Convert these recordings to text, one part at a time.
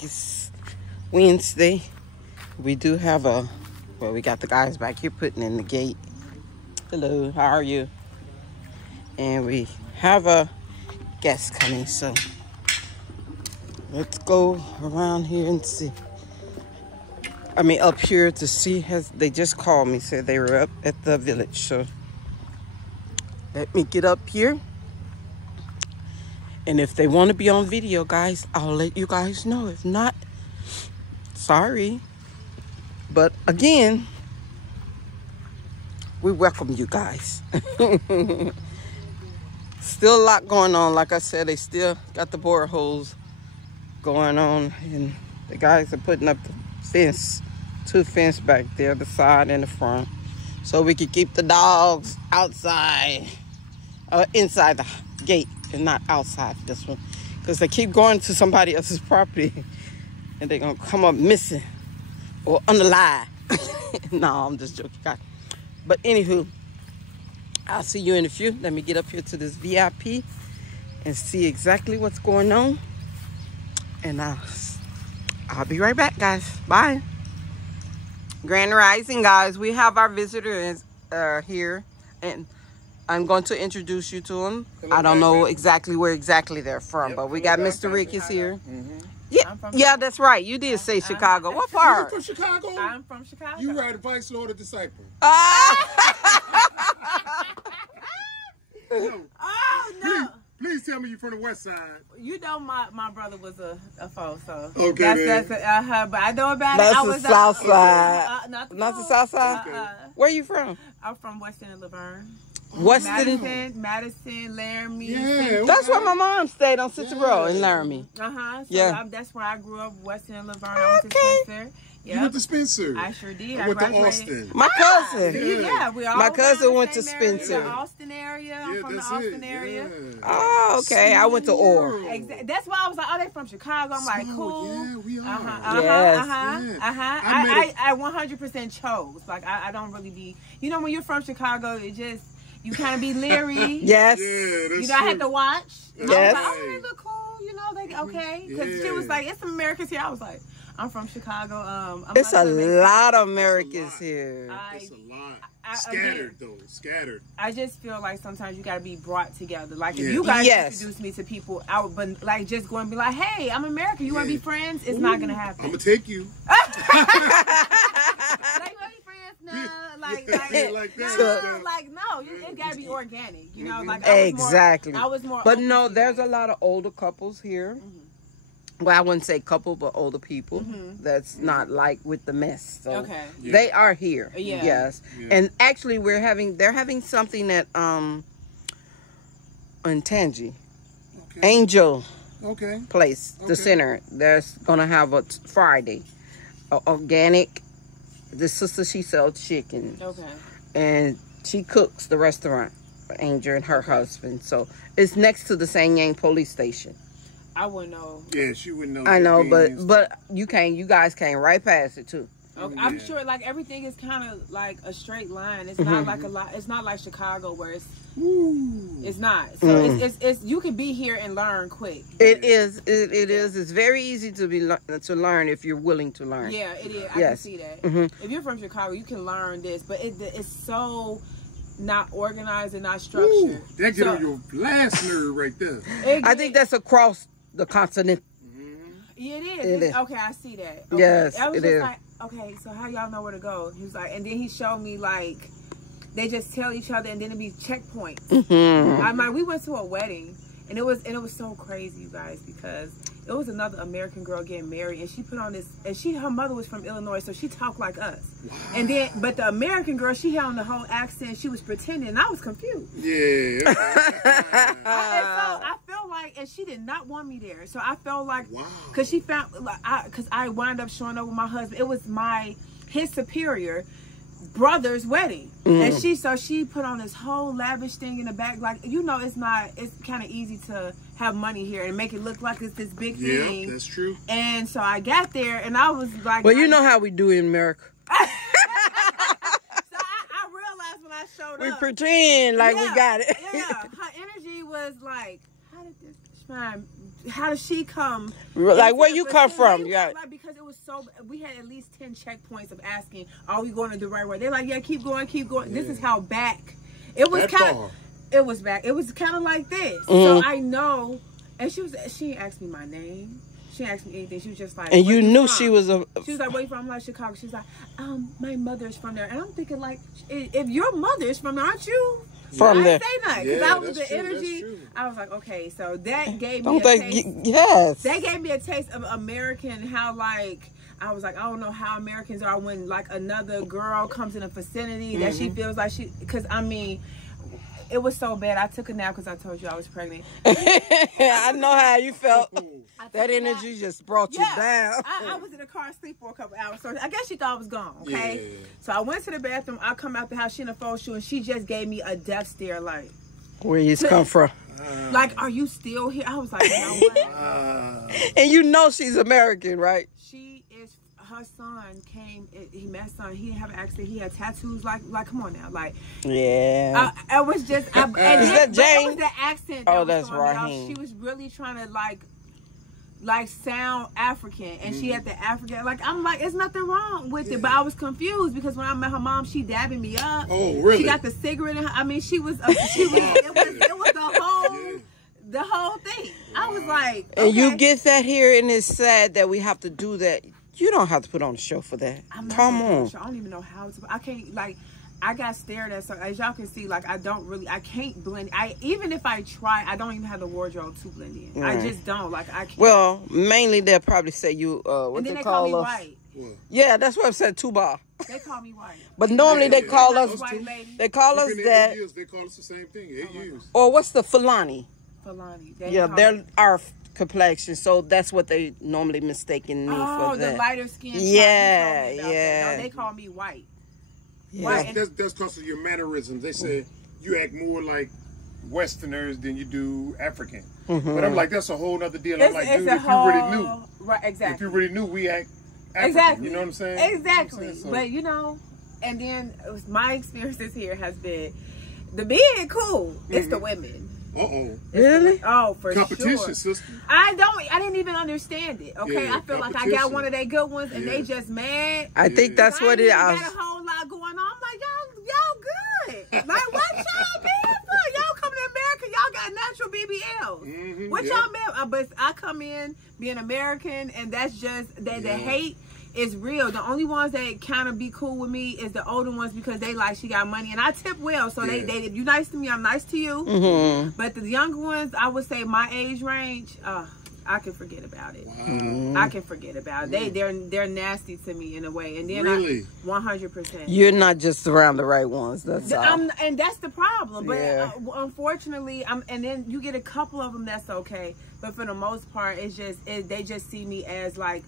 It's Wednesday. We do have we got the guys back here putting in the gate. Hello, how are you? And we have a guest coming, so let's go around here and see. I mean, up here to see. They just called me, said they were up at the village, so let me get up here. And if they want to be on video, guys, I'll let you guys know. If not, sorry. But again, we welcome you guys. Still a lot going on. Like I said, they still got the boreholes going on. And the guys are putting up the fence, 2 fence back there, the side and the front. So we can keep the dogs outside, inside the gate. And not outside this one, because they keep going to somebody else's property and they're gonna come up missing or unalive. No, I'm just joking, guys. But anywho, I'll see you in a few. Let me get up here to this VIP and see exactly what's going on, and I'll be right back, guys. Bye. Grand Rising, guys. We have our visitors here, and I'm going to introduce you to them. I don't know exactly where they're from, but we got Mr. Rick is here. Yeah, that's right. You did say Chicago. What part? You from Chicago? I'm from Chicago. You ride a Vice Lord or Disciple? Oh, no. Please tell me you're from the West Side. You know my brother was a foe, so. Okay, that's but I know about that's it. I the was South Side. Not the South Side? Where are you from? I'm from Weston and Laverne. Madison, Laramie. Yeah, that's where my mom stayed on Sister Road in Laramie. So yeah. That's where I grew up, Weston and Laverne. I went to Spencer. Yep. You went to Spencer? I sure did. I went to Austin. My cousin. Yeah, we all. My cousin went to Spencer. The Austin area. I'm from the Austin area. Yeah. Oh, okay. I went to Orr. That's why I was like, oh, they from Chicago. I'm like, cool. Yeah, we are. I 100% chose. Like, I don't really be. You know, when you're from Chicago, it just. You kind of be leery. Yes. Yeah, that's you know, I had to watch. And yes. I was like, oh, they look cool. You know, they okay. Because she was like, it's some Americans here. I was like, I'm from Chicago. It's a lot of Americans here. It's a lot. Scattered, though. Scattered. I just feel like sometimes you got to be brought together. Like, if you guys introduce me to people, I would, but like, just going to be like, hey, I'm American. You want to be friends? It's not going to happen. I'm going to take you. Like, you want to be friends? No. Like that. No, like, no. It got to be organic. You know, like, exactly. I was more but no, there's a lot of older couples here. Well, I wouldn't say couple, but older people. That's not like with the mess. So they are here. Yeah. Yes. Yeah. And actually they're having something at in Tangi. Angel place, the center. There's gonna have a Friday. Organic. The sister, she sells chicken. And she cooks the restaurant for Angel and her husband. So it's next to the Sanyang police station. I wouldn't know. Yeah, she wouldn't know. I know, but you guys came right past it too. Okay. Yeah. I'm sure like everything is kind of like a straight line. It's not like it's not like Chicago where it's not. So it's you can be here and learn quick. It is. It's very easy to learn if you're willing to learn. Yeah, it is. I can see that. If you're from Chicago, you can learn this, but it's so not organized and not structured. That get on your last nerve right there. I think that's across the continent. Yeah, it is. Okay, I see that. Okay. Yes, I was it just is. like, okay, so how y'all know where to go? He was like, and then he showed me like they just tell each other, and then it'd be checkpoints. I'm like, we went to a wedding, and it was so crazy, you guys, because it was another American girl getting married, and she put on this, and her mother was from Illinois, so she talked like us. Wow. And then, but the American girl, she had on the whole accent, she was pretending, and I was confused. Yeah. I felt like, and she did not want me there, so I felt like, because she found, because I wound up showing up with my husband. It was his superior brother's wedding, and she put on this whole lavish thing in the back, like, you know, it's kind of easy to have money here and make it look like it's this big thing. Yeah, that's true. And so I got there, and I was like, well, you know how we do in America. So I realized when I showed up, we pretend like we got it. Yeah, her energy was like, how did this man, how does she come? Like, where you come from? Yeah. Like, because it was so, we had at least 10 checkpoints of asking, are we going the right way? They're like, yeah, keep going, keep going. Yeah. This is how back. It was kind of, it was back. It was kind of like this. So I know, and she didn't ask me my name. She didn't ask me anything. She was just like, and you knew she was a. She was like, where you from? I'm like, Chicago. She's like, my mother's from there. And I'm thinking, like, if your mother's from there, aren't you? From there. I didn't say nothing because I was the energy. I was like, okay, so that gave me a taste. Yes. That gave me a taste of American. How like I was like, I don't know how Americans are when like another girl comes in a vicinity that she feels like she. Because I mean, it was so bad. I took a nap because I told you I was pregnant. I know how you felt. That energy just brought you down. I was in the car asleep for a couple hours. So I guess she thought I was gone, okay? Yeah. So I went to the bathroom. I come out the house, she in a full shoe, and she just gave me a death stare like... Where you come from? Like, are you still here? I was like, you know what? And you know she's American, right? She is... Her son came, he met son, he didn't have an accent, he had tattoos, like come on now, like, yeah. I was just, is that Jane? It was the accent that that's right. She was really trying to like sound African, and she had the African, like, I'm like, there's nothing wrong with it, but I was confused because when I met her mom, she dabbing me up. Oh, really? She got the cigarette in her, I mean, it was the whole thing. I was like, okay. And you get that here, and it's sad that we have to do that. You don't have to put on a show for that. Come on. I don't even know how to. I can't, like, I got stared at. So as y'all can see, like, I can't blend. Even if I try, I don't even have the wardrobe to blend in. Right. I just don't. Like, I can't. Well, mainly they'll probably say you, what they call me white. Yeah, that's what I said, tuba. They call me white. But normally they call us, they call us that. They call us the same thing, 8 years. Or what's the Fulani? Fulani. They're our complexion, so that's what they normally mistaken me for that. Oh, the lighter skin. Yeah, yeah. No, they call me white. Yeah. White. That's because of your mannerisms. They say you act more like Westerners than you do African. But I'm like, that's a whole other deal. I'm like, dude, if you really knew, right? Exactly. If you really knew, we act African. Exactly. You know what I'm saying? Exactly. You know what I'm saying? So, but you know, and then my experiences here has been the being cool. It's the women. Really? Oh, for competition, sure. sister. I didn't even understand it. Okay, I feel like I got one of their good ones, and they just mad. I think that's what it is. Got a whole lot going on. I'm like, y'all good. Like, what y'all been for? Y'all coming to America? Y'all got natural BBLs. What y'all been? But I come in being American, and that's just the hate. It's real. The only ones that kind of be cool with me is the older ones because they like she got money and I tip well. So they if you nice to me, I'm nice to you. But the younger ones, I would say my age range, I can forget about it. Wow. I can forget about it. They're nasty to me in a way. And then really? 100%. You're not just around the right ones. That's all. And that's the problem. But unfortunately, and then you get a couple of them that's okay. But for the most part, they just see me as like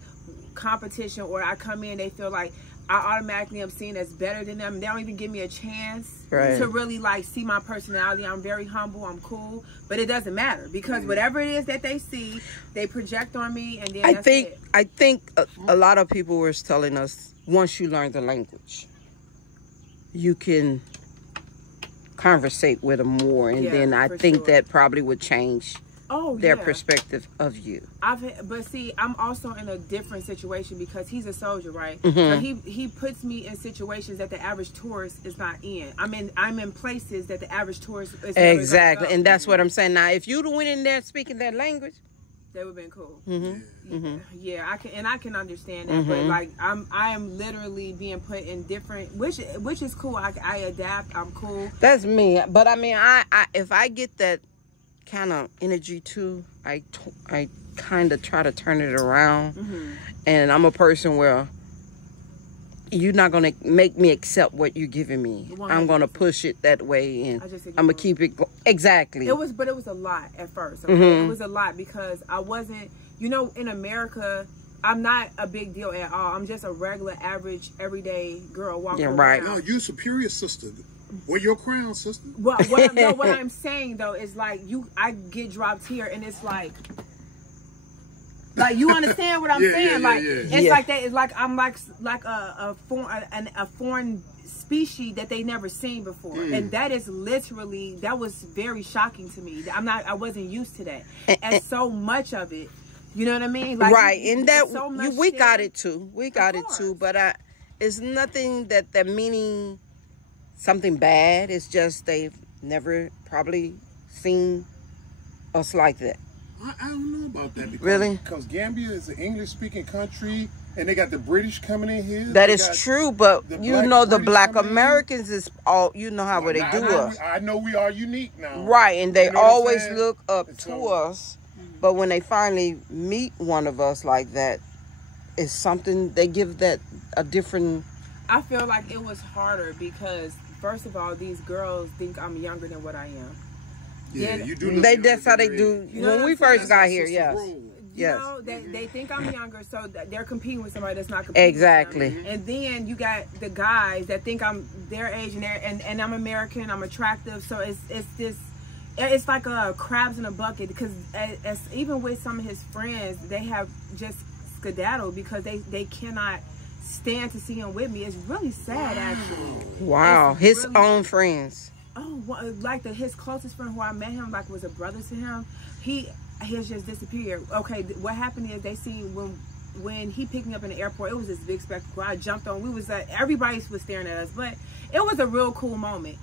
competition, or I come in, they feel like I automatically am seen as better than them. They don't even give me a chance to really like see my personality. I'm very humble, I'm cool, but it doesn't matter because whatever it is that they see, they project on me, and then I think a lot of people were telling us once you learn the language, you can conversate with them more, and then I think that probably would change their perspective of you. But see, I'm also in a different situation because he's a soldier, right? So he puts me in situations that the average tourist is not in. I'm in places that the average tourist is exactly, and that's what I'm saying. Now, if you'd went in there speaking that language, that would have been cool. Yeah, I can understand that, but like I am literally being put in different, which is cool. I adapt. I'm cool. That's me, but I mean, I if I get that kind of energy too, I kind of try to turn it around, and I'm a person where you're not gonna make me accept what you're giving me. 100%. I'm gonna push it that way, and I'm gonna keep it exactly. But it was a lot at first. Okay? It was a lot because I wasn't, in America, I'm not a big deal at all. I'm just a regular, average, everyday girl walking around. No, you superior, sister. Wear your crown, sister. What I'm saying though is like I get dropped here, and it's like you understand what I'm saying? It's like that. It's like I'm like a foreign species that they never seen before, and that is literally, that was very shocking to me. I wasn't used to that, and so much of it. You know what I mean? Like, right, and that so we got it too. We got it too, but it's nothing that they're meaning something bad. It's just they've never probably seen us like that. I don't know about that. Because Gambia is an English-speaking country, and they got the British coming in here. That is true, but you know the Black Americans is all, you know how they do us. I know we are unique now. Right, and they always look up to us. But when they finally meet one of us like that, it's something, they give that a different... I feel like it was harder because, first of all, these girls think I'm younger than what I am. Yeah, you do. That's how they do. You know, when we first got here, yes. You know, they think I'm younger, so they're competing with somebody that's not competing. Exactly. With them. And then you got the guys that think I'm their age and I'm American, I'm attractive, so it's this... It's like crabs in a bucket, because as even with some of his friends, they have just skedaddled because they cannot stand to see him with me. It's really sad, actually. Wow, his own friends. Oh, like his closest friend who I met him, like, was a brother to him. He has just disappeared. Okay, what happened is they seen when he picked me up in the airport, it was this big spectacle. I jumped on. We was everybody was staring at us, but it was a real cool moment.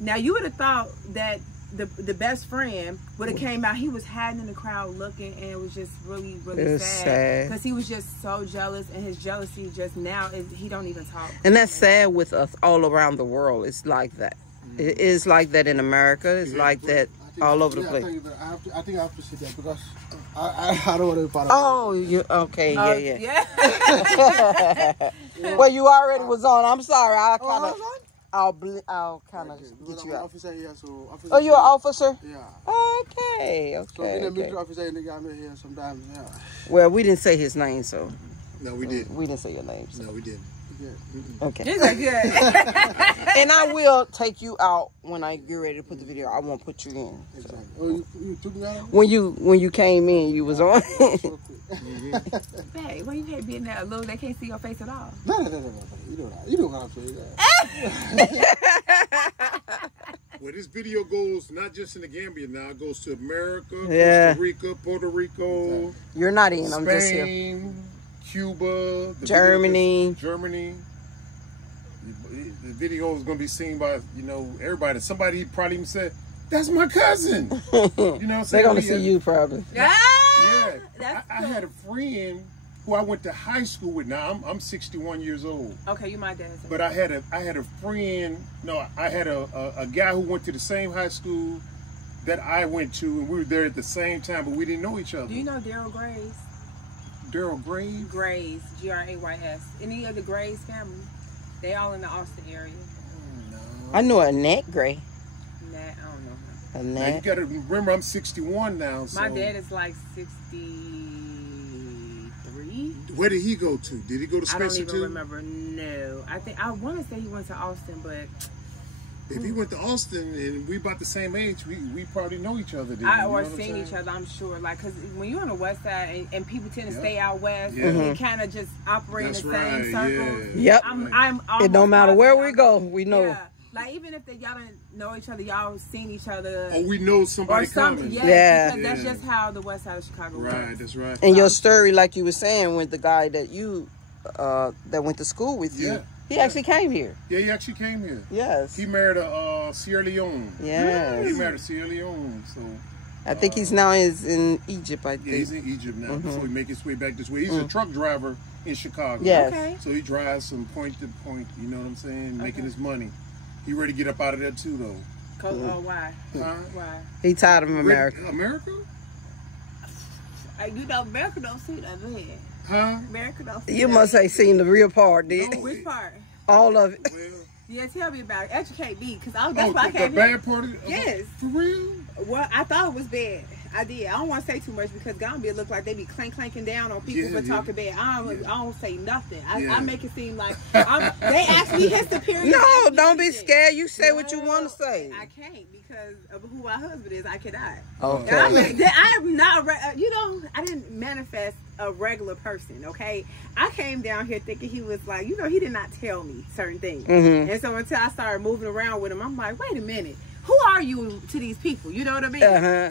Now you would have thought that the best friend would have came out. He was hiding in the crowd looking, and it was just really sad because he was just so jealous, and his jealousy just now is he don't even talk. And that's sad with us all around the world. It's like that. It is like that in America. It's like that all over the place. I think I have to sit there because I don't want to be part of it. Oh, you okay? Yeah. Yeah. Well, you already was on. I'm sorry. I'll kind of get you out. Officer here, so officer. Oh, you're an officer? Yeah. Okay. So being a military officer in the Gambia here sometimes, yeah. Well, we didn't say his name, so. No, we did. We didn't say your name. So. No, we didn't. Yeah. Okay. These are good. And I will take you out when I get ready to put the video. I won't put you in. So. Exactly. Oh, you took me out? When you came in, you was on. Hey, why you hate being that alone? They can't see your face at all. No. You know what I'm saying. Well, this video goes not just in the Gambia now. It goes to America, Yeah. Costa Rica, Puerto Rico. You're not in. Spain, I'm just here. Cuba, Germany. Germany. The video is going to be seen by, everybody. Somebody probably even said, "That's my cousin." You know what I'm saying? They're going to see you probably. Yeah. That's I had a friend who I went to high school with. Now I'm 61 years old. Okay, you my dad. But I had a friend. No, I had a guy who went to the same high school that I went to, and we were there at the same time, but we didn't know each other. Do you know Daryl Grays? Daryl Graves? Grays, Grays. Any of the Grays family? They all in the Austin area. No. I know Annette Gray. Nah, I don't know her. Annette. Now, you got to remember, I'm 61 now. So. My dad is like 63. Where did he go to? Did he go to Spencer I don't even too? remember. No, I want to say he went to Austin, but if he went to Austin and we about the same age, we probably know each other. Then, or seen each other. I'm sure. Like, cause when you're on the west side and people tend to stay out west, and kind of just operate in the same circles. Yeah. Yep. I'm it don't matter where we go, we know. Yeah. Like, even if y'all don't know each other, y'all seen each other. Or we know somebody coming. Yeah. Because that's just how the west side of Chicago works. Right, that's right. And your story, like you were saying, with the guy that you that went to school with you, he actually came here. Yeah, he actually came here. Yes. He married a Sierra Leone. Yes. He married a Sierra Leone, so. I think he's now in Egypt, I think. Yeah, he's in Egypt now, so he make his way back this way. He's a truck driver in Chicago. Yes. Okay. So he drives from point to point, you know what I'm saying, making his money. He ready to get up out of there too, though. Why? Huh? Why? He tired of America. America? You know, America don't see that man. Huh? America don't see You that. must have seen the real part, did? Which part? All of it. Well, Yeah, tell me about it. Educate me, because that's why I the came bad here. part of Yes. For real? Well, I thought it was bad. I did. I don't want to say too much because Gambia look like they be clanking down on people for talking bad. I don't say nothing. I make it seem like they actually his superior. No, don't be scared. You say what you want to say. I can't because of who my husband is. I cannot. Okay. I am not. I didn't manifest a regular person. Okay. I came down here thinking he was like, he did not tell me certain things, and so until I started moving around with him, I'm like, wait a minute. Who are you to these people? You know what I mean?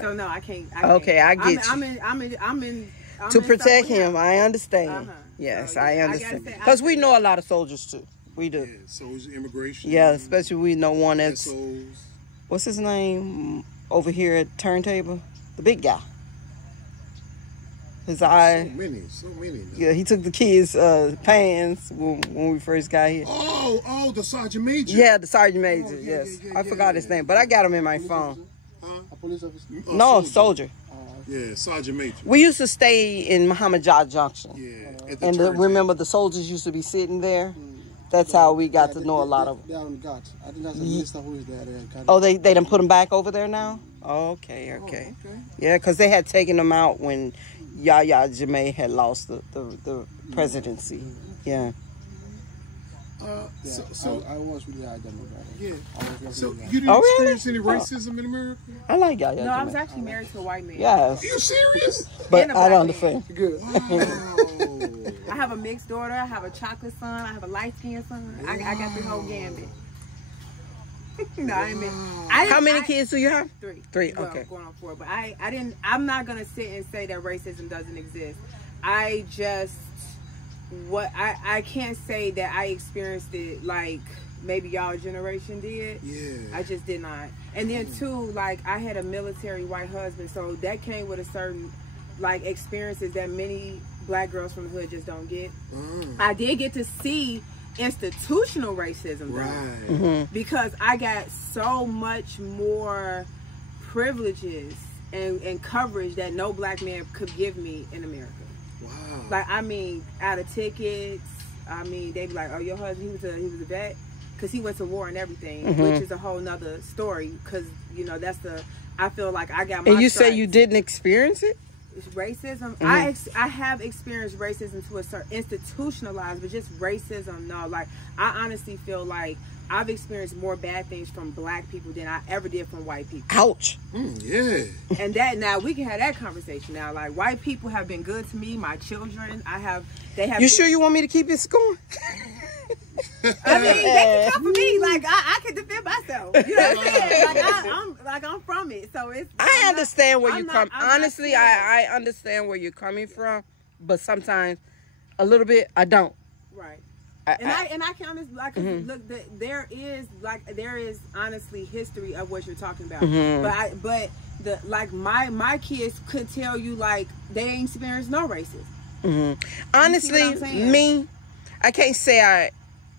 So no, I can't. Okay, I get you. I'm in to protect him. I understand. Yes, so, I understand. Because we know a lot of soldiers too. We do. Yeah, soldiers, immigration. Yeah, especially we know one that's SOs. What's his name over here at Turntable? The big guy. His eye. So many. Now. Yeah, he took the kids' pants when we first got here. Oh, the Sergeant Major. Yeah, the Sergeant Major. Yes, I forgot his name, but I got him in my phone. A police officer? No, soldier. Yeah, Sergeant Major. We used to stay in Muhammad Jah Junction. Yeah, and remember the soldiers used to be sitting there. That's how we got to know a lot of them. They are on guard. I think that's the minister who is there. Oh, they done put them back over there now? Okay. Yeah, because they had taken them out when Yahya Jammeh had lost the presidency. Yeah. So I was really hard on about it. Yeah. So you didn't experience any racism in America? I like Yahya Jammeh. No, I was actually married to a white man. Yes. Are you serious? But I don't understand. Good. Wow. I have a mixed daughter. I have a chocolate son. I have a light-skinned son. I got the whole gambit. No, I mean, how many kids do you have? 3. 3. Well, Okay. Going on 4, but I'm not gonna sit and say that racism doesn't exist. I can't say that I experienced it like maybe y'all generation did. Yeah. I just did not. And then too, like I had a military white husband, so that came with a certain like experiences that many black girls from the hood just don't get. I did get to see institutional racism though, because I got so much more privileges and coverage that no black man could give me in America. Wow. Like I mean, out of tickets, I mean they be like, oh, your husband he was a vet because he went to war and everything, which is a whole nother story because that's I feel like I got my and you stripes. say you didn't experience it? Racism, I have experienced racism to a certain institutionalized, but just racism, no. Like I honestly feel like I've experienced more bad things from black people than I ever did from white people. Ouch. Yeah. And that now we can have that conversation now. Like white people have been good to me, my children. They have. You sure you want me to keep it scoring? I mean, they can come for me. Like I can defend myself. You know what I'm saying? I'm from it, so it's. I understand where you come. Honestly, I understand where you're coming from, but sometimes a little bit I don't. Right. And I can honestly look. There is honestly history of what you're talking about. But my kids could tell you like they ain't experienced no racism. Honestly, me, I can't say I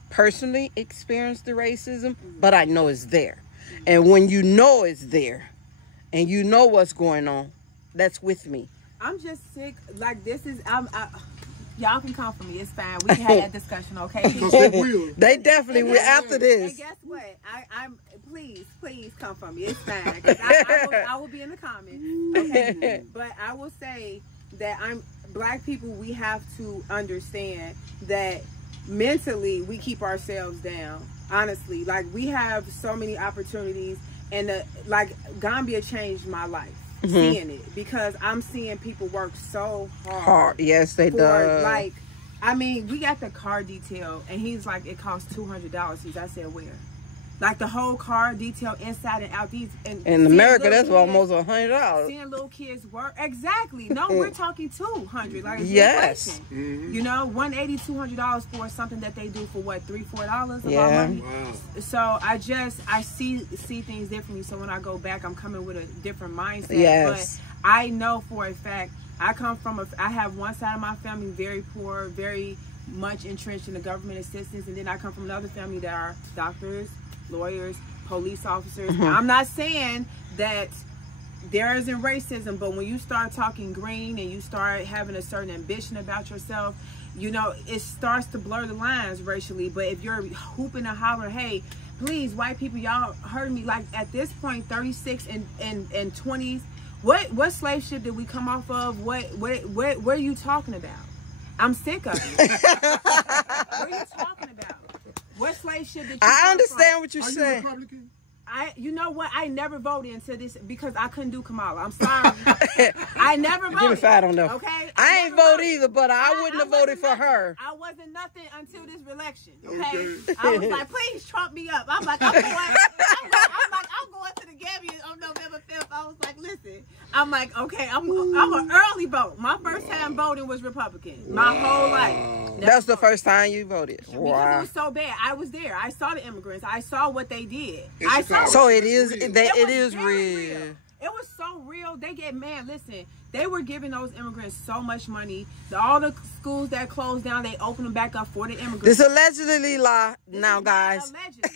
personally experienced the racism, but I know it's there. And when you know it's there and you know what's going on, that's with me. I'm just sick. Like this is y'all can come for me. It's fine. We can have that discussion, okay? They will. They definitely will after this. And guess what? I'm please come for me. It's fine. 'Cause I will be in the comments. Okay. But I will say that black people, we have to understand that mentally we keep ourselves down. Honestly, like we have so many opportunities, and like Gambia changed my life. Seeing it, because I'm seeing people work so hard. Yes, they do. Like, I mean, we got the car detail, and he's like, it costs $200. I said, where? Like the whole car detail inside and out. In America, that's almost $100. Seeing little kids work, exactly. No, we're talking $200. Like yes, you know, $180, $200 for something that they do for what, $3, $4 of our money. Wow. So I see things differently. So when I go back, I'm coming with a different mindset. Yes, but I know for a fact I have one side of my family very poor, very much entrenched in the government assistance, and then I come from another family that are doctors, lawyers, police officers. I'm not saying that there isn't racism, but when you start talking green and you start having a certain ambition about yourself, you know, it starts to blur the lines racially. But if you're hooping and hollering, hey, please, white people, y'all heard me, like at this point, 36 and 20s, What slave ship did we come off of? What are you talking about? I'm sick of it. What are you talking about? What slave ship did you I come understand from? what you're Are you saying. Republican? You know what? I never voted into this because I couldn't do Kamala. I'm sorry. I never voted. Give me five on that. Okay? I ain't never vote voted. either, but I wouldn't have voted for her. I wasn't nothing until this election. Okay? I was like, please trump me up. I'm like, I'm going to the Gambia on November 5th. I was like, listen. I'm like, okay, I'm an early vote. My first time voting was Republican. My whole life. That's the first time you voted. Because Wow. it was so bad. I was there. I saw the immigrants. I saw what they did. In I Chicago. saw So it. it is. It is very real. It was so real. They get mad. Listen, they were giving those immigrants so much money. All the schools that closed down, they opened them back up for the immigrants. This allegedly lie now, guys. Allegedly.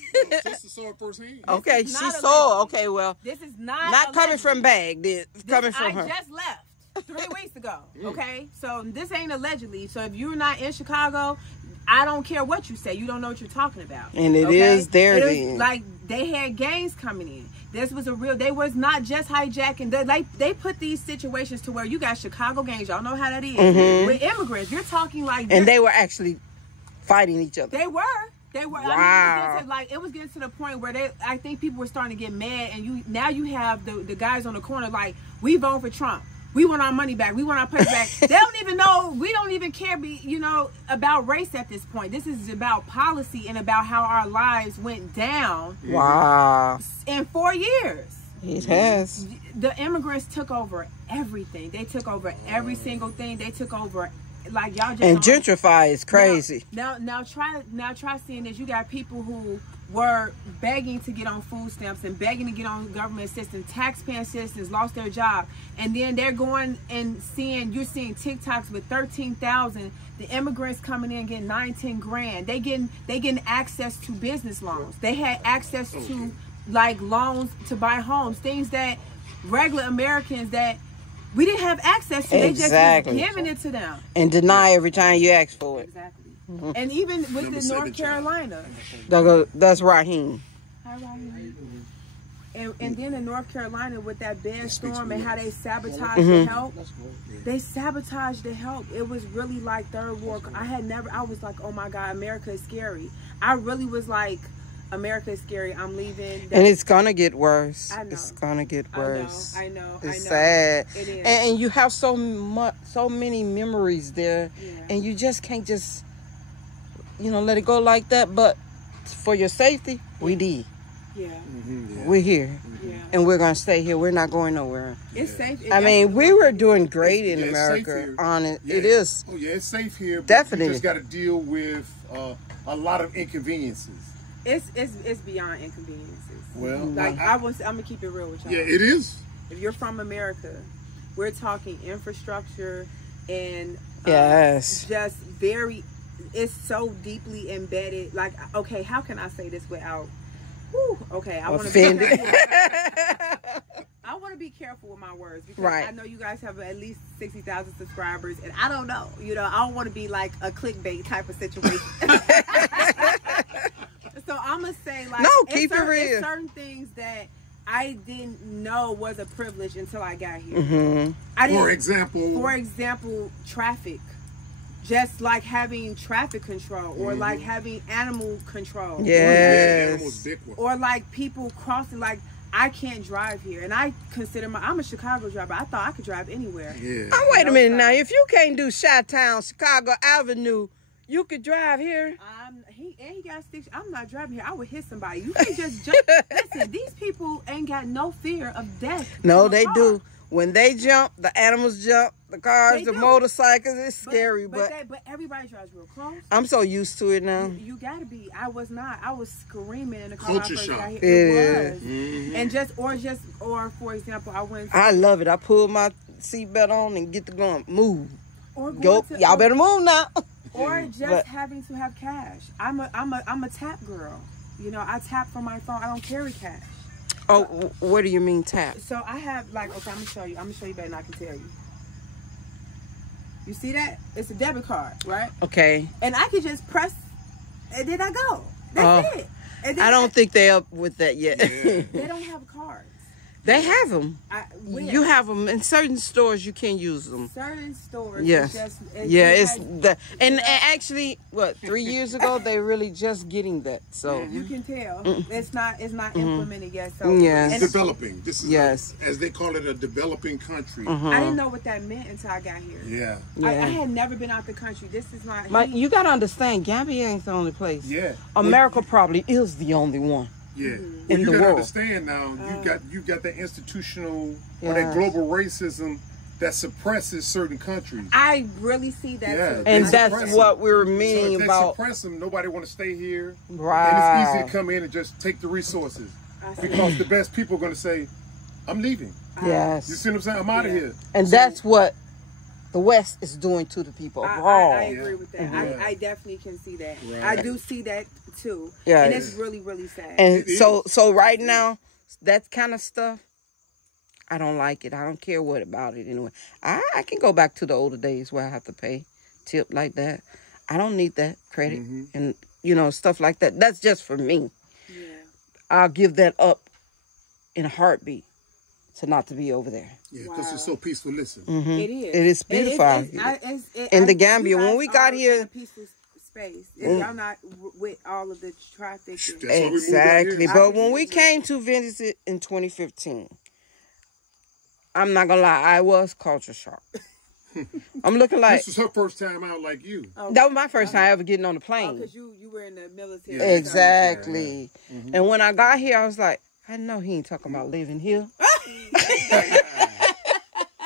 Sister saw it firsthand. Okay, This is she not saw. allegedly. Okay, well, This is not not coming allegedly. from Bag. This coming from her. I just left 3 weeks ago. Okay, so this ain't allegedly. So if you're not in Chicago, I don't care what you say. You don't know what you're talking about. And it is there It was then. like they had gangs coming in. This was a real. They was not just hijacking. They put these situations to where you got Chicago gangs. Y'all know how that is with immigrants. You're talking like, And they were actually fighting each other. They were. Wow. I mean, it was getting to the point where I think people were starting to get mad, and now you have the guys on the corner like, we vote for Trump. We want our money back. We want our pay back. They don't even know. We don't even care, about race at this point. This is about policy and about how our lives went down. Wow. In 4 years. It has. The immigrants took over everything. They took over every single thing. They took over, like, y'all just And don't- gentrify is crazy. Now try seeing this. You got people who were begging to get on food stamps and begging to get on government assistance. Taxpaying citizens lost their job, and then they're going and you're seeing TikToks with 13,000. The immigrants coming in getting 9-10 grand. They getting access to business loans. They had access to like loans to buy homes, things that regular Americans that we didn't have access to. Exactly. They just was giving it to them. And deny every time you ask for it. Exactly. And even with Number the 7 North Carolina. That's Raheem. Hi, Raheem. And then in North Carolina with that bad storm and how they sabotaged the help. They sabotaged the help. It was really like third world. I was like, oh my God, America is scary. I really was like, America is scary. I'm leaving. And it's gonna get worse. I know. It's gonna get worse. I know. It's sad. It is. And you have so many memories there, Yeah. and you just can't let it go like that. But for your safety, we did. Yeah. We're here, Yeah. and we're gonna stay here. We're not going nowhere. It's safe. I mean, we were doing great in it's America. safe here. On it, Yeah. it is. Oh yeah, it's safe here. But Definitely. You just got to deal with a lot of inconveniences. It's beyond inconveniences. Well, Like I'm gonna keep it real with y'all. yeah, it is. If you're from America, we're talking infrastructure and Yes. just it's so deeply embedded. Like, okay, how can I say this without? Okay, I want to be Offended. I want to be careful with my words because Right. I know you guys have at least 60,000 subscribers, and I don't know. I don't want to be like a clickbait type of situation. So I'm gonna say, like, No, keep it real. It's certain things that I didn't know was a privilege until I got here. Mm-hmm. For example, traffic. Just like having traffic control or like having animal control. Yes. Or like people crossing, like, I can't drive here. And I consider I'm a Chicago driver. I thought I could drive anywhere. Yeah. Oh, wait a minute now. If you can't do Chi-Town, Chicago Avenue, you could drive here. He got sticks. I'm not driving here. I would hit somebody. You can't just jump. Listen, these people ain't got no fear of death. No, they do. When they jump, the animals jump, the cars, They the do. motorcycles. It's scary, but everybody drives real close. I'm so used to it now. You gotta be. I was not. I was screaming in the car. Culture when I first shock. got here. It was. Mm-hmm. And or for example, I went. I love it. I pull my seatbelt on and get to going. Move. Or Go. going to- Y'all better move now. Or just But- having to have cash. I'm a tap girl. I tap from my phone. I don't carry cash. Oh, what do you mean tap? So I have okay, I'm gonna show you. I'm gonna show you better than I can tell you. You see that? It's a debit card, right? Okay. And I could just press, and then I go. That's it. And then I don't think they're up with that yet. they don't have cards. They have them. Where? You have them in certain stores. You can use them. Certain stores. Yes. And actually, what, 3 years ago they really just getting that. So you can tell it's not implemented yet. So yes, it's developing. This is as they call it, a developing country. I didn't know what that meant until I got here. Yeah. I had never been out the country. This is you gotta understand, Gambia ain't the only place. Yeah. America probably is the only one. Yeah, in the gotta world. Understand now. You got that institutional or that global racism that suppresses certain countries. I really see that too. And that's what we were meaning about. Suppress them. Nobody want to stay here. Right. And it's easy to come in and just take the resources because the best people are going to say, "I'm leaving." Yes. You see what I'm saying? I'm out of here. And that's what the West is doing to the people abroad. I agree with that. I definitely can see that. Right. I do see that too. Yeah. And it's really, really sad. And so right now, that kind of stuff, I don't like it. I don't care what about it anyway. I can go back to the older days where I have to pay tip like that. I don't need that credit and, stuff like that. That's just for me. Yeah. I'll give that up in a heartbeat to not to be over there. Yeah, because it's so peaceful. Listen. It is. It is beautiful. In the Gambia, when we got here, a peaceful space. If y'all not with all of the traffic. Exactly. But when we came to visit in 2015, I'm not gonna lie, I was culture shock. I'm looking like this was her first time out, like you. Okay. That was my first time ever getting on the plane. Because you were in the military. Yeah. Exactly. And when I got here, I was like, I know he ain't talking about living here.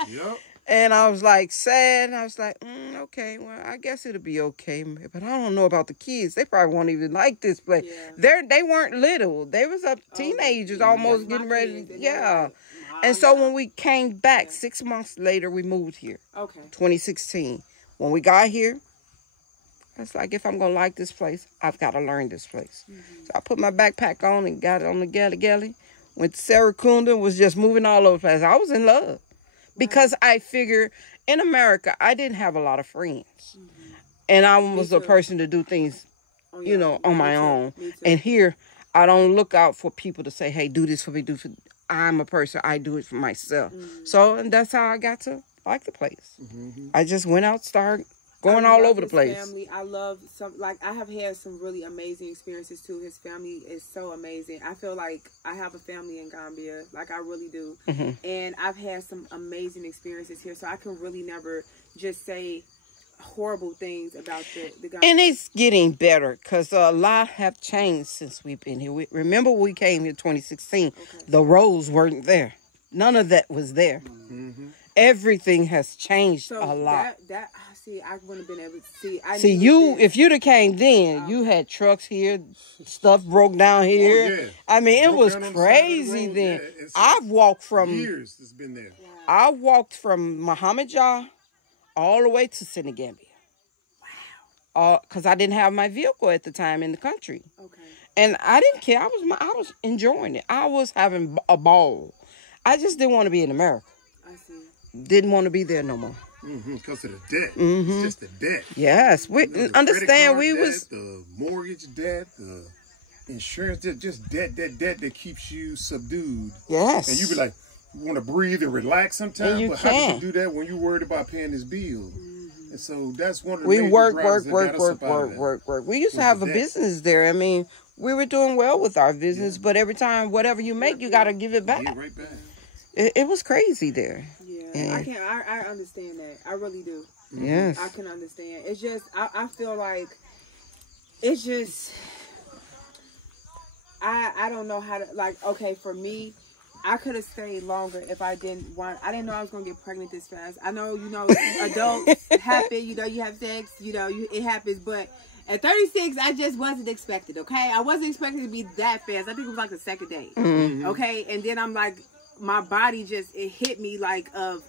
Yep. And I was like sad. I was like, okay, well, I guess it'll be okay. But I don't know about the kids. They probably won't even like this place. Yeah. They weren't little. They was up teenagers almost getting ready. And so when we came back 6 months later, we moved here. Okay. 2016. When we got here, I was like, if I'm going to like this place, I've got to learn this place. So I put my backpack on and got it on the galley. Went to Serekunda, was just moving all over the place. I was in love. Because I figured in America, I didn't have a lot of friends. And I was a person to do things, on my own. And here, I don't look out for people to say, hey, do this for me, I'm a person, I do it for myself. So, and that's how I got to like the place. I just went out, started going all over the place. Family, I love I have had some really amazing experiences too. His family is so amazing. I feel like I have a family in Gambia, like I really do. And I've had some amazing experiences here, so I can really never just say horrible things about the Gambia. And it's getting better because a lot have changed since we've been here. Remember we came here in 2016, the roads weren't there. None of that was there. Everything has changed a lot. I wouldn't have been able to see. If you'd have came then, you had trucks here, stuff broke down here. I mean, it was crazy then. I've walked from years. It's been there. I walked from Muhammad Jah all the way to Senegambia. Wow. Because I didn't have my vehicle at the time in the country. Okay. And I didn't care. I was enjoying it. I was having a ball. I just didn't want to be in America. I see. Didn't want to be there no more. Because of the debt. It's just the debt. Yes. We understand we debt, was the mortgage debt, the insurance debt, just debt that keeps you subdued. Yes. And you be like, you want to breathe and relax sometimes, but how can you do that when you're worried about paying this bill? And so that's one of the major work. We used to have a business there. I mean, we were doing well with our business, but every time, whatever you make, you got to give it back. Give it right back. It was crazy there. Yeah, I understand that. I really do. Yes. I can understand. It's just, I feel like, it's just, I don't know how to, okay, for me, I could have stayed longer if I didn't know I was going to get pregnant this fast. I know, adults happen, you have sex, it happens, but at 36, I just wasn't expected, okay? I wasn't expecting to be that fast. I think it was like the second day, okay? And then I'm like, my body just, it hit me of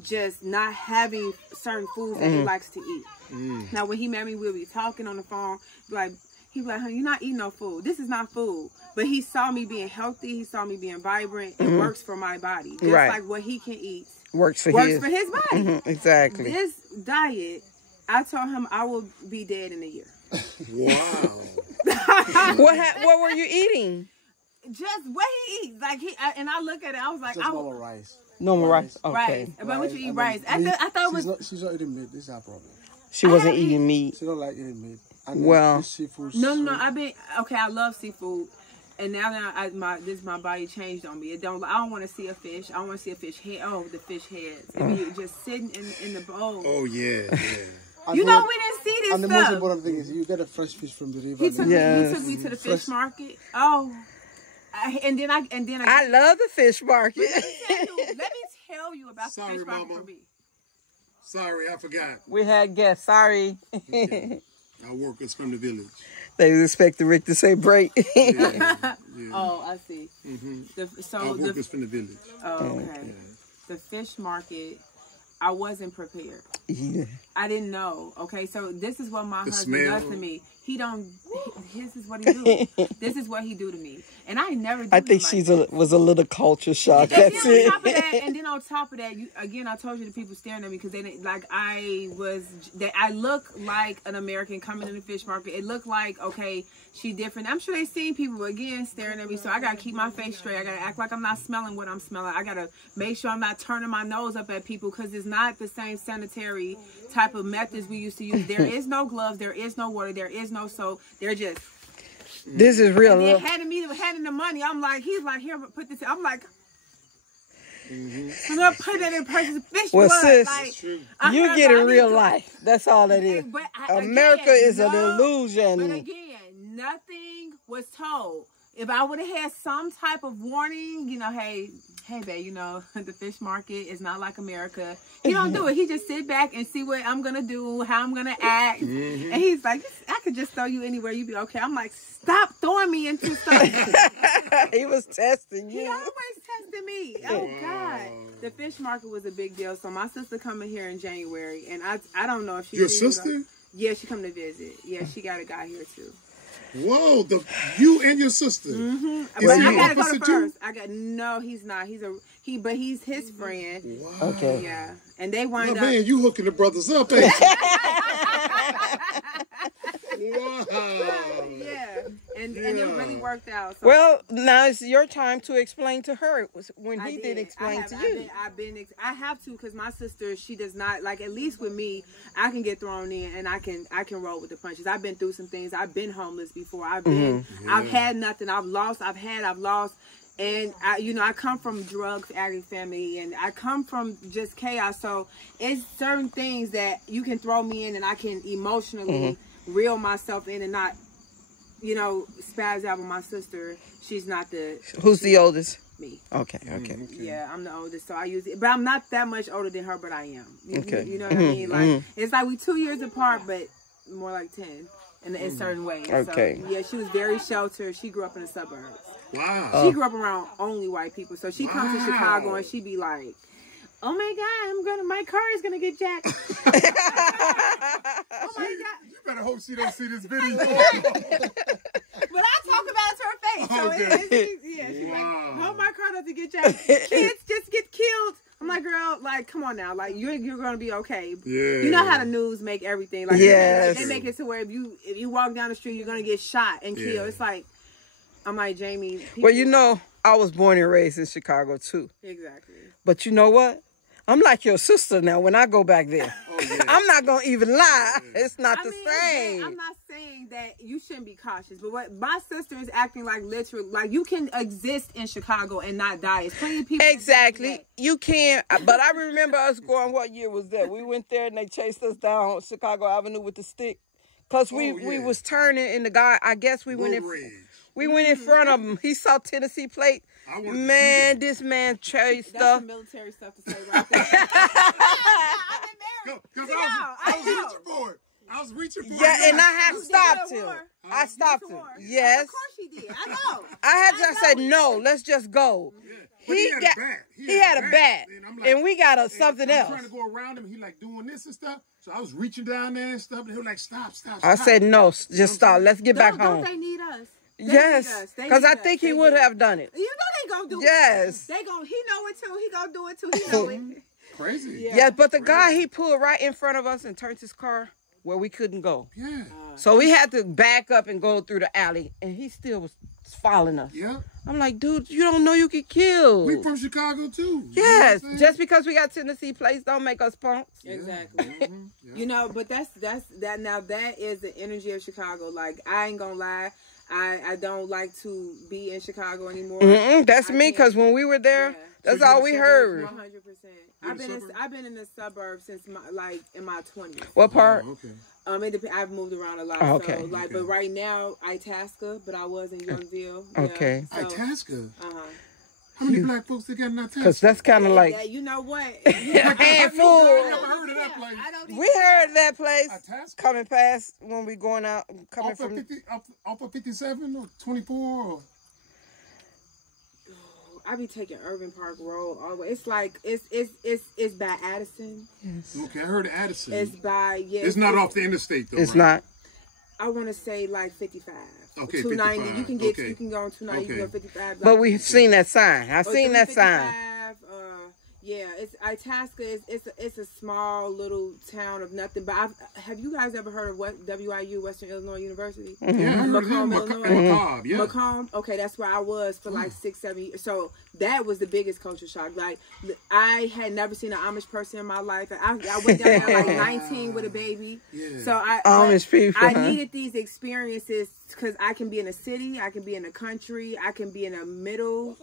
just not having certain foods that he likes to eat. Now, when he met me, we'll be talking on the phone, he'd be like, honey, you're not eating no food. This is not food. But he saw me being healthy. He saw me being vibrant. It works for my body. Just like what he can eat works for his body. Exactly. This diet, I told him I will be dead in a year. Wow. What were you eating? just what he eats. Like and I look at it, I was like, Just normal rice. Normal rice. Okay. Rice. But what you eat rice? I thought it was. She's not eating meat. This is her problem. She wasn't eating meat. She don't like eating meat. And well, seafood. No. I love seafood. And now that my body changed on me. I don't want to see a fish. I want to see a fish head. Oh, the fish heads. I mean, just sitting in the bowl. Oh yeah. You know we didn't see this and the stuff. most important thing is you get a fresh fish from the river. He took me to the fish market. Oh, and then I love the fish market. Let me tell you about the fish market for me. Sorry, I forgot. We had guests. Sorry. Our workers from the village. They expected Rick to say break. Yeah. Oh, I see. Our workers from the village. Oh, okay. Yeah. The fish market, I wasn't prepared. Yeah. I didn't know. Okay, so this is what my husband does to me. This is what he do. This is what he do to me. And I never do. I think was a little culture shock. That's it. And then on top of that, I told you the people staring at me because they didn't I look like an American coming in the fish market. It looked like, okay, she different. I'm sure they seen people again staring at me, so I gotta keep my face straight. I gotta act like I'm not smelling what I'm smelling. I gotta make sure I'm not turning my nose up at people because it's not the same sanitary type of methods we used to use. There is no gloves, there is no water, there is no soap. They're just. This is real. And handing the money. I'm like, he's like, here, put this. I'm like, I'm gonna put that in person's fish blood. Sis, like, you get in real life. That's all it is. But America is an illusion. But again, nothing was told. If I would have had some type of warning, hey, babe, the fish market is not like America. He don't do it. He just sit back and see what I'm going to do, how I'm going to act. And he's like, I could just throw you anywhere. You'd be okay. I'm like, stop throwing me into stuff. He was testing you. He always testing me. Oh, God. The fish market was a big deal. So my sister coming here in January. And I don't know if she's... Your sister? Yeah, she come to visit. Yeah, she got a guy here, too. Whoa, you and your sister. But I gotta go to first. No, he's not. But he's his friend. Wow. Okay. Yeah, and they wind up. Man, you hooking the brothers up, ain't you? Wow. Yeah, and it really worked out. So. Well, now it's your time to explain to her when he did explain to you. I have to because my sister, she does not like. At least with me, I can get thrown in and I can roll with the punches. I've been through some things. I've been homeless before. I've had nothing. I've lost. And I come from drug addict family, and I come from just chaos. So it's certain things that you can throw me in, and I can emotionally reel myself in and not, spaz out with my sister. She's not the. Who's the oldest? Me. Okay. Yeah, I'm the oldest, so I use it. But I'm not that much older than her, but I am. Okay. You know what I mean? Like it's like we 2 years apart, but more like 10 in certain ways. Okay. So, yeah, she was very sheltered. She grew up in the suburbs. Wow. She grew up around only white people. So she comes to Chicago and she be like, oh my God, my car is gonna get jacked. Oh my God. You better hope she don't see this video. But I talk about it to her face. So she's like, oh, my car doesn't get jacked. Kids just get killed. I'm like, girl, like, come on now. Like, you're gonna be okay. Yeah. You know how the news make everything. Like, yes. They make it to where if you walk down the street, you're gonna get shot and killed. Yeah. It's like, I'm like, Jamie. Well, I was born and raised in Chicago too. Exactly. But you know what? I'm like your sister now when I go back there. Oh, yeah. I'm not going to even lie. It's not the same. same. I'm not saying that you shouldn't be cautious, but what my sister is acting like literally, like you can exist in Chicago and not die. It's plenty of people. Exactly. You can't. But I remember us going, what year was that? We went there and they chased us down Chicago Avenue with the stick. Because we was turning and the guy, I guess we went in front of him. He saw Tennessee plate. Man, this man chased That's us. some military stuff to say right there. Because I was reaching for it. I was reaching for it. Yeah, and I had stopped him. I stopped him. Yes. Of course he did. I know. I said, no, let's just go. Yeah. He had a bat. And we got something else. I'm trying to go around him. He like doing this and stuff. So I was reaching down there and stuff. And he was like, stop. I said, no, just stop. Let's get back home. Don't they need us? Yes, because I think he would have done it. You know they gonna do it. Yes. He know it too. He gonna do it too. He know it. Crazy. Yeah, but the guy, he pulled right in front of us and turned his car where we couldn't go. Yeah. So we had to back up and go through the alley, and he still was following us. Yeah. I'm like, dude, you don't know you get killed. We from Chicago too. Yes, You know just because we got Tennessee plates don't make us punks. Exactly. Yeah. You know, but that's that. Now that is the energy of Chicago. Like, I ain't gonna lie, I don't like to be in Chicago anymore. That's me, because when we were there, that's all we heard. 100%. I've been in the suburbs since in my 20s. What part? Oh, okay. I've moved around a lot. Oh, okay. So, but right now, Itasca, but I was in Youngville. Okay. Yeah, so, Itasca. Uh-huh. How many black folks they got in Itasca? Because that's kind of like you know what? handful. I never heard of that place. We heard that place Itasca? coming past when we going out, coming Off of from. 50, off of 57 or 24 or... I be taking Urban Park Road all the way. It's like it's by Addison. Yes. Okay, I heard of Addison. It's by It's not off the interstate though. It's right? not. I want to say like 55. Okay, 290. 55. You can get Okay. you can go on 290. You can go 55. But we've seen that sign. I've seen that sign. Yeah, it's Itasca. It's a small little town of nothing. But have you guys ever heard of WIU, Western Illinois University? Yeah, I heard of Macomb, that. Illinois. Macomb, yeah. Macomb. Okay, that's where I was for like 6-7 years. So that was the biggest culture shock. Like, I had never seen an Amish person in my life. I went down there like 19 with a baby. Yeah. So Amish people. I needed these experiences because I can be in a city, I can be in the country, I can be in the middle,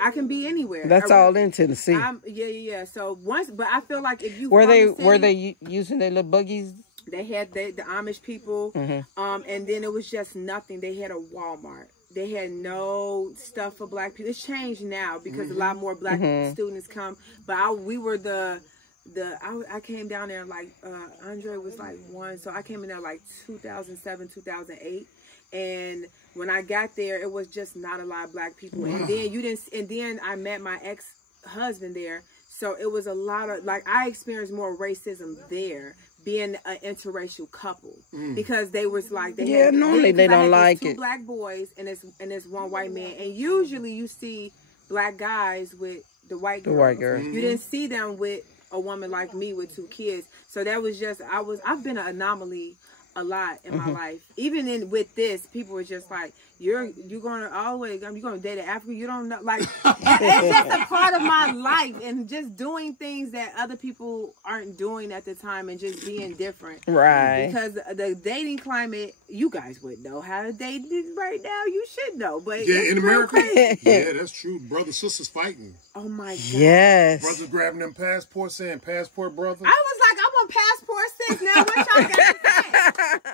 I can be anywhere. That's all in Tennessee. Yeah. So but I feel like if you were they using their little buggies? They had the Amish people, and then it was just nothing. They had a Walmart. They had no stuff for black people. It's changed now because a lot more black students come. But we were I came down there like Andre was like 1, so I came in there like 2007, 2008. And when I got there, it was just not a lot of black people. And then I met my ex-husband there. So it was a lot of, like, I experienced more racism there, being an interracial couple. Because they was like, normally they don't like it. 2 black boys and this one white man. And usually you see black guys with the white girls. The white girl. You didn't see them with a woman like me with 2 kids. So that was just, I've been an anomaly a lot in my life. Even with this, people were just like, you're going to date an African, you don't know, like, it's just a part of my life, and just doing things that other people aren't doing at the time, and just being different. Right. Because the dating climate, you guys would know how to date right now. You should know, but Yeah, it's in real America, crazy. yeah, that's true. Brothers, sisters fighting. Oh my God. Yes. Brothers grabbing them passports, saying passport brother. I was like, I'm on passport 6 now. What y'all got to say?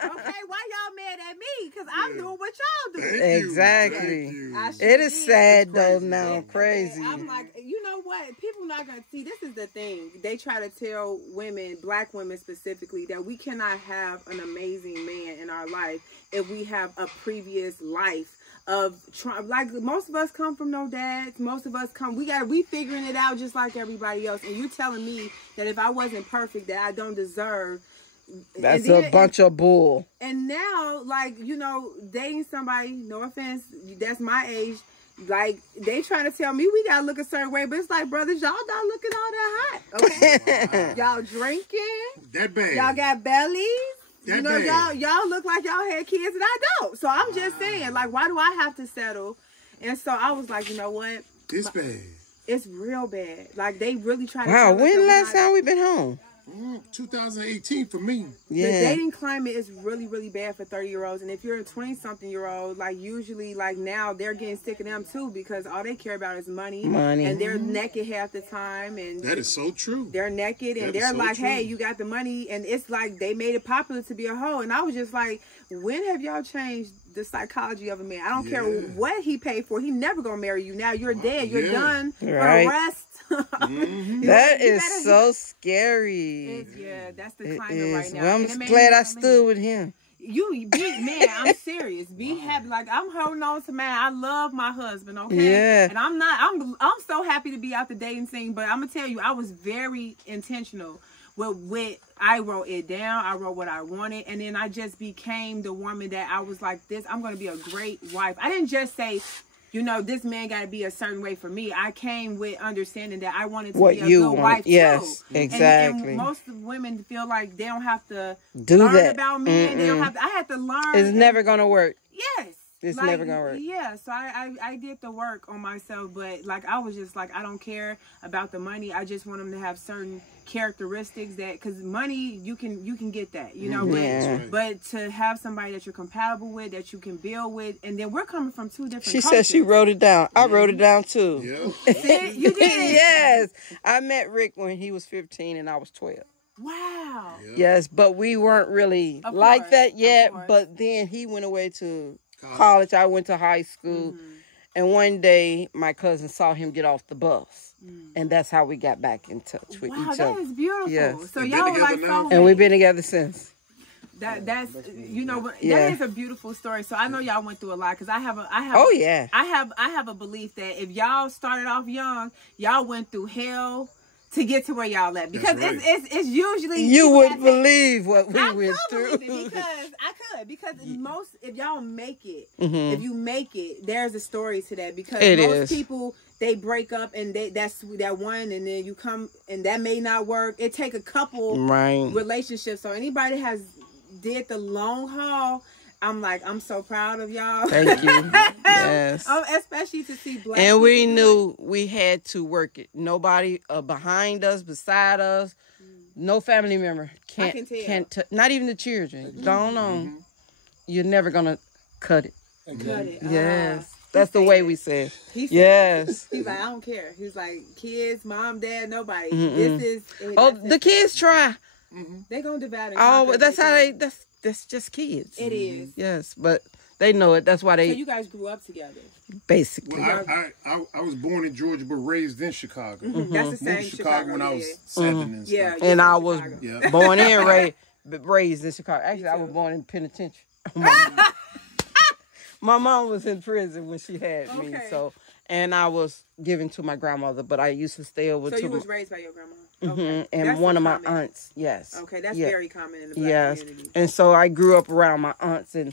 Okay, why y'all mad at me? Because I'm doing what y'all do. Exactly. I sure It is did. sad though crazy. now. Crazy. I'm like, you know what? People not gonna see. This is the thing. They try to tell women, black women specifically, that we cannot have an amazing man in our life if we have a previous life of like most of us come from no dads. Most of us we figuring it out just like everybody else. And you telling me that if I wasn't perfect, that I don't deserve. That's a bunch of bull. And now, like, you know, dating somebody, no offense, that's my age, like, they trying to tell me we gotta look a certain way, but it's like, brothers, y'all not looking all that hot. Okay? Y'all drinking. That bad. Y'all got bellies. That You know, bad. y'all look like y'all had kids and I don't. So I'm just saying, like, why do I have to settle? And so I was like, you know what? It's bad. It's real bad. Like, they really try to Wow, tell us when that last time we been home? 2018 for me. Yeah. The dating climate is really, really bad for 30-year-olds. And if you're a 20-something-year-old, like, usually, like, now they're getting sick of them, too, because all they care about is money. And they're naked half the time. And That is so true. they're naked, and That is they're so like, true. hey, you got the money. And it's like they made it popular to be a hoe. And I was just like, when have y'all changed the psychology of a man? I don't care what he paid for. He never going to marry you. Now you're dead. You're done. Right. Arrest. That is so scary. That's the climate right now. Well, I'm And it made glad me I so stood with him. You be man, I'm serious. Be happy. Like, I'm holding on to man. I love my husband, okay? Yeah. And I'm so happy to be out the dating scene, but I'm gonna tell you, I was very intentional with I wrote it down. I wrote what I wanted, and then I just became the woman that I was like, this, I'm gonna be a great wife. I didn't just say, you know, this man got to be a certain way for me. I came with understanding that I wanted to what be a you good want. wife Yes, too. exactly. And most women feel like they don't have to Do learn that. about men. They don't have to. I had to learn. It's never gonna work. Yes. It's like, never gonna work. Yeah, so I did the work on myself, but like I was just like, I don't care about the money. I just want them to have certain characteristics that, because money you can get that, you know, but to have somebody that you're compatible with, that you can build with, and then we're coming from two different She cultures. said she wrote it down. I wrote it down too. Yeah. See, you did. Yes, I met Rick when he was 15 and I was 12. Wow. Yeah. Yes, but we weren't really Of like course, that of yet. course. But then he went away to college. I went to high school. And one day, my cousin saw him get off the bus. And that's how we got back in touch with each That other. is beautiful. Yes. So We've y'all been were like together now. soulmates. And we've been together since. That's you know Yeah. that is a beautiful story. So I know y'all went through a lot, because I have Oh, yeah. I have a belief that if y'all started off young, y'all went through hell to get to where y'all at, because That's right. it's usually You people wouldn't that take- believe what we I went could through. believe it, because most, if y'all make it, if you make it, there's a story to that, because It most is. people, they break up and that's that one, and then you come and that may not work. It take a couple Right. relationships. So anybody has did the long haul, I'm so proud of y'all. Thank you. Yes. Especially to see black And we people. knew we had to work it. Nobody behind us, beside us, no family member can tell. not even the children. Don't know. You're never gonna cut it. Cut it. Yes, that's the way we said. He said, Yes. he's like, I don't care. He's like, kids, mom, dad, nobody. This is. Oh, that's the it. kids try. They gonna divide. And Oh, conquer that's if how they they. can. That's just kids. It is. Yes, but they know it. That's why So they you guys grew up together. basically. Well, I was born in Georgia but raised in Chicago. That's the same Moved to Chicago when I was yeah. 7 and Yeah, stuff. And yeah, I was Chicago. Yeah. born and raised in Chicago. Actually, I was born in penitentiary. My mom was in prison when she had me, Okay. so, and I was given to my grandmother, but I used to stay over So to you my, was raised by your grandma. Okay. and That's one of my common. aunts. Yes. Okay, that's Yeah. very common in the black Yes, community. and so I grew up around my aunts, and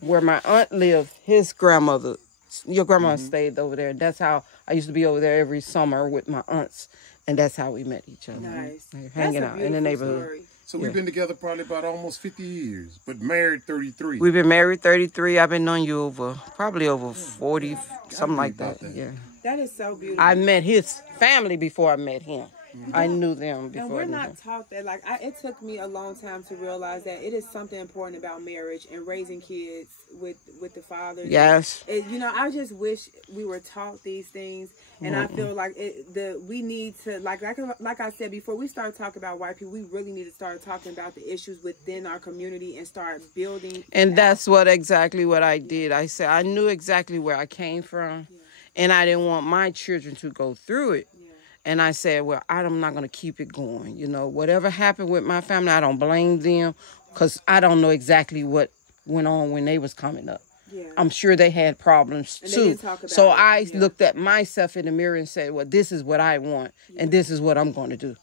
where my aunt lived, his grandmother, your grandma stayed over there. That's how I used to be over there every summer with my aunts, and that's how we met each other. Nice. Like, hanging That's a out in the beautiful neighborhood. story. So we've been together probably about almost 50 years, but married 33. We've been married 33. I've been knowing you probably over 40, something like about that. that. Yeah. That is so beautiful. I met his family before I met him. I knew them before. And we're I knew not him. taught that. Like, it took me a long time to realize that it is something important about marriage and raising kids with the father. Yes. You know, I just wish we were taught these things, and I feel like we need to, like I said before, we start talking about white people. We really need to start talking about the issues within our community and start building. And that's exactly what I did. I said I knew exactly where I came from, and I didn't want my children to go through it. And I said, well, I'm not going to keep it going. You know, whatever happened with my family, I don't blame them, because I don't know exactly what went on when they was coming up. Yeah. I'm sure they had problems And they too. didn't talk about So it. I Yeah. looked at myself in the mirror and said, well, this is what I want, and this is what I'm going to do.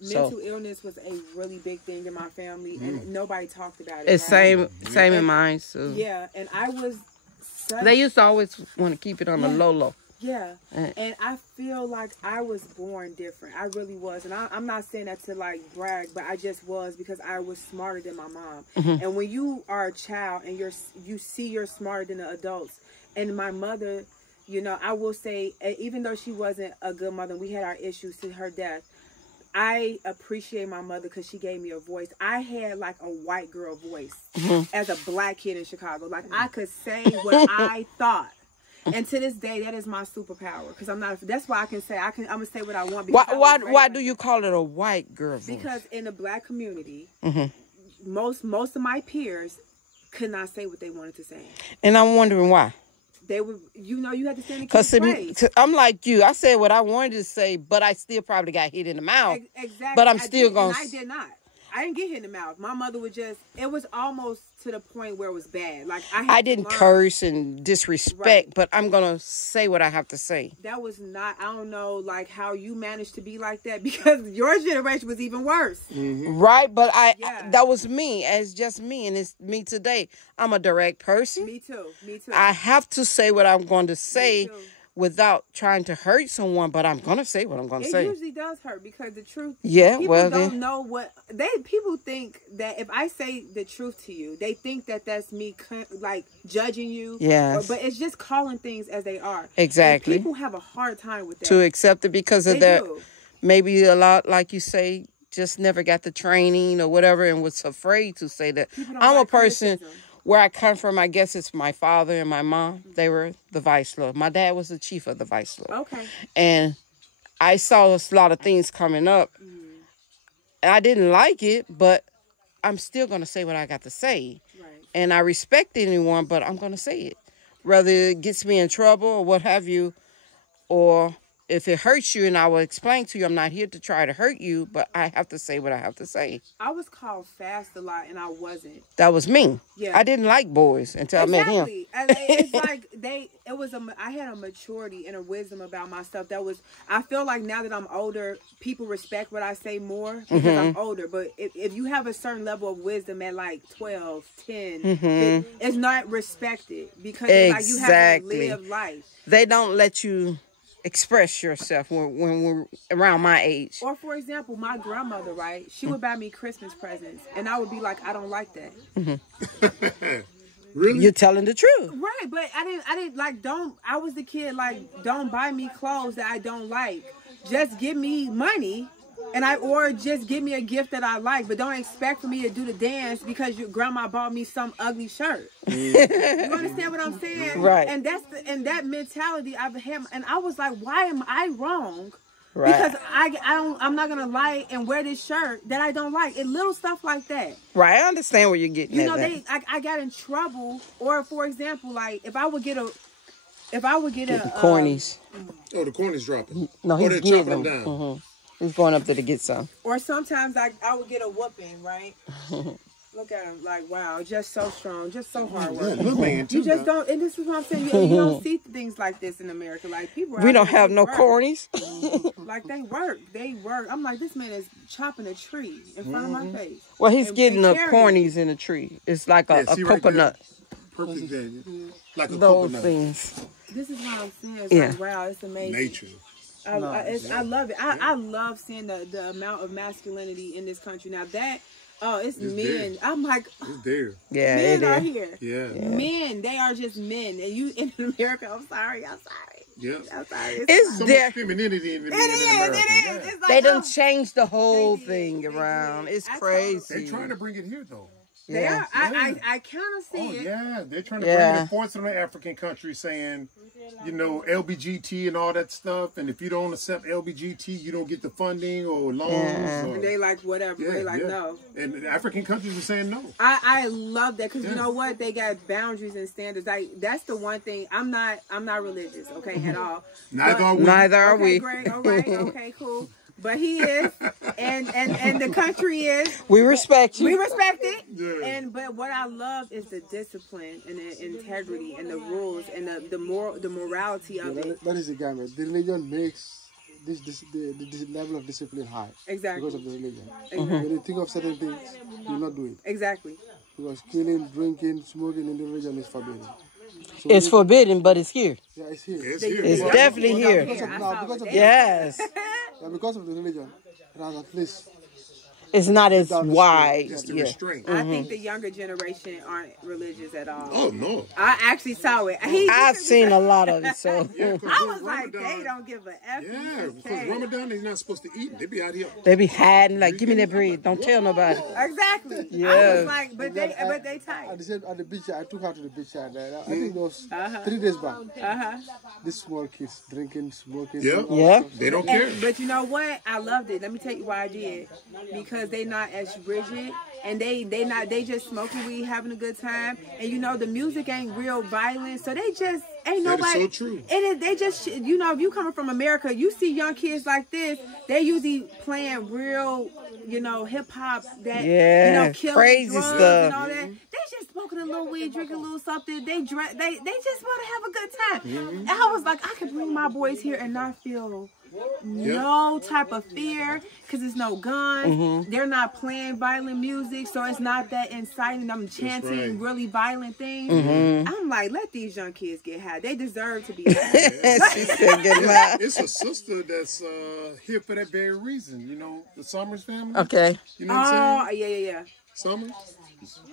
Mental illness was a really big thing in my family, and nobody talked about it. It's right? same in mine. So Yeah, and I was such... they used to always want to keep it on the low. Yeah, and I feel like I was born different. I really was, and I'm not saying that to like brag, but I just was, because I was smarter than my mom. And when you are a child and you see you're smarter than the adults, and my mother, you know, I will say, even though she wasn't a good mother, we had our issues to her death, I appreciate my mother because she gave me a voice. I had like a white girl voice as a black kid in Chicago. Like, I could say what I thought. And to this day, that is my superpower, because I'm not. That's why I can say I'm gonna say what I want. Because Why do you call it a white girl voice? Because in the black community, most of my peers could not say what they wanted to say. And I'm wondering why. They would, you know, you had to stand and Because keep praise. I'm like you. I said what I wanted to say, but I still probably got hit in the mouth. Exactly. But I'm still going. I did not. I didn't get hit in the mouth. My mother would just, it was almost to the point where it was bad. Like I didn't curse and disrespect, but I'm going to say what I have to say. That was not, I don't know, like how you managed to be like that, because your generation was even worse. Mm-hmm. Right, but that was me, as just me, and it's me today. I'm a direct person. Me too. I have to say what I'm going to say without trying to hurt someone, but I'm going to say what I'm going to say. It usually does hurt, because the truth, people don't know what, people think that if I say the truth to you, they think that that's me like judging you. Yes. But it's just calling things as they are. Exactly. And people have a hard time with that. To accept it because of that. Maybe a lot, like you say, just never got the training or whatever and was afraid to say that. I'm a person... Where I come from, I guess it's my father and my mom. They were the vice lord. My dad was the chief of the vice lord. Okay. And I saw a lot of things coming up. And I didn't like it, but I'm still going to say what I got to say. Right. And I respect anyone, but I'm going to say it. Whether it gets me in trouble or what have you, or if it hurts you, and I will explain to you, I'm not here to try to hurt you, but I have to say what I have to say. I was called fast a lot, and I wasn't. That was me. Yeah. I didn't like boys until I met him. It's like I had a maturity and a wisdom about myself that was, I feel like now that I'm older, people respect what I say more because I'm older. But if you have a certain level of wisdom at like 12, 10, it's not respected because like you have to live life. They don't let you express yourself when we're around my age. Or for example, my grandmother, right? She would buy me Christmas presents, and I would be like, I don't like that. Really? You're telling the truth. Right, but I didn't like, I was the kid, like, don't buy me clothes that I don't like. Just give me money, or just give me a gift that I like, but don't expect for me to do the dance because your grandma bought me some ugly shirt. You understand what I'm saying? Right. And that mentality I've had, and I was like, why am I wrong? Right. Because I'm not gonna lie and wear this shirt that I don't like. And little stuff like that. Right, I understand where you're getting at. You know, I got in trouble. Or for example, like if I would get a cornies. The cornies dropping. No, he's getting them down. He's going up there to get some. Or sometimes I would get a whooping, right? Look at him, like, wow, just so strong, just so hard working. You just don't, and this is what I'm saying, you don't see things like this in America. Like, people we don't have no cornies. Like, they work. I'm like, this man is chopping a tree in front of my face. Well, he's getting the cornies in a tree. It's like a coconut. Perfect, like a Those coconut. Things. This is what I'm saying. It's like, wow, it's amazing. Nature. I love it. I love seeing the amount of masculinity in this country. Now that, it's men. There. I'm like, it's there. Yeah, men are here. Yeah. Men, they are just men. And you in America, I'm sorry. Yeah. I'm sorry. It's so there. much femininity in the men in America. It is. It's like, They done changed the whole thing around. It's crazy. They're trying to bring it here, though. They are. I kind of see it. Yeah, they're trying to bring it in force in the African countries, saying, you know, LBGT and all that stuff. And if you don't accept LBGT, you don't get the funding or loans. Or, they like whatever. They like no. And the African countries are saying no. I love that because you know what? They got boundaries and standards. Like that's the one thing. I'm not religious, okay, at all. Neither are we. Great. All right. Okay. Cool. But he is, and the country is. We respect you. We respect it. Yeah. But what I love is the discipline and the integrity and the rules and the morality of it. That is the Gambia. The religion makes the level of discipline high. Exactly. Because of the religion. When you think of certain things, you will not do it. Exactly. Because killing, drinking, smoking in the religion is forbidden. So it's forbidden, but it's here. Yeah, it's here. It's definitely here. Yes. Because of the religion, it has at least. It's not as wide. It's the restraint. I think the younger generation aren't religious at all. Oh, no. I actually saw it. I've seen a lot of it, so. I was like, they don't give a F. Yeah, because Ramadan, they're not supposed to eat. They be out here. They be hiding, like, give me that bread. Don't tell nobody. Exactly. Yeah. I was like, but they tight. At the beach, I took her to the beach. I think it was 3 days back. These small kids drinking, smoking. Yeah. They don't care. But you know what? I loved it. Let me tell you why I did. Because they not as rigid and they just smoking weed, having a good time, and you know the music ain't real violent, so they just ain't nobody. That is so true. They just, you know, if you coming from America, you see young kids like this, they usually playing real, you know, hip hop that, you know, killing crazy drugs stuff. and all that. They just smoking a little weed, drinking a little something. They just want to have a good time. And I was like, I could bring my boys here and not feel no type of fear, because there's no guns. They're not playing violent music, so it's not that inciting them chanting really violent things. I'm like, let these young kids get high. They deserve to be high. She said get high. It's a sister that's here for that very reason. You know, the Summers family. Okay. You know what I'm saying? Yeah. Summers?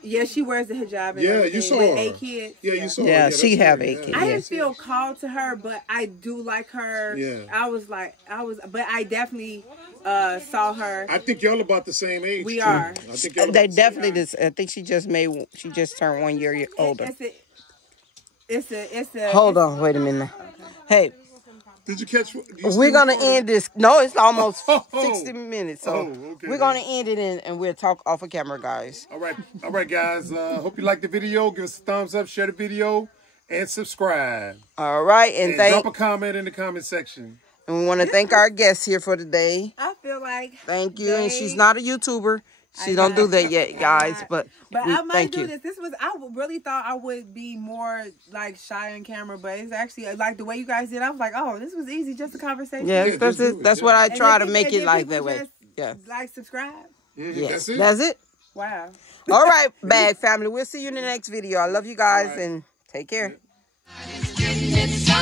Yeah, she wears the hijab and Yeah, you saw with her. 8 kids. Yeah, you saw her. Yeah, that's she have right. 8 kids. I didn't feel called to her, but I do like her. Yeah. But I definitely saw her. I think y'all about the same age. We too. are. I think y'all They about the same definitely age. I think she just turned 1 year older. It's a. Hold on, wait a minute. Hey, Did you catch? we're gonna end this. No, it's almost Oh. 60 minutes, so okay. we're gonna end it and we'll talk off of camera, guys. All right, guys. Hope you liked the video. Give us a thumbs up, share the video, and subscribe. All right, and Drop a comment in the comment section. and we want to thank our guests here for today. I feel like. Thank you. And she's not a YouTuber. She don't do that yet, guys. But I might thank do you. this. I really thought I would be more like shy on camera, but it's actually like the way you guys did. I was like, oh, this was easy, just a conversation. Yes, that's it. That's what I And try then to make people- it like people that way. just, Yeah. Like, subscribe. Yes. That's it. That's it. Wow. All right, bad family. We'll see you in the next video. I love you guys and take care. It's getting it so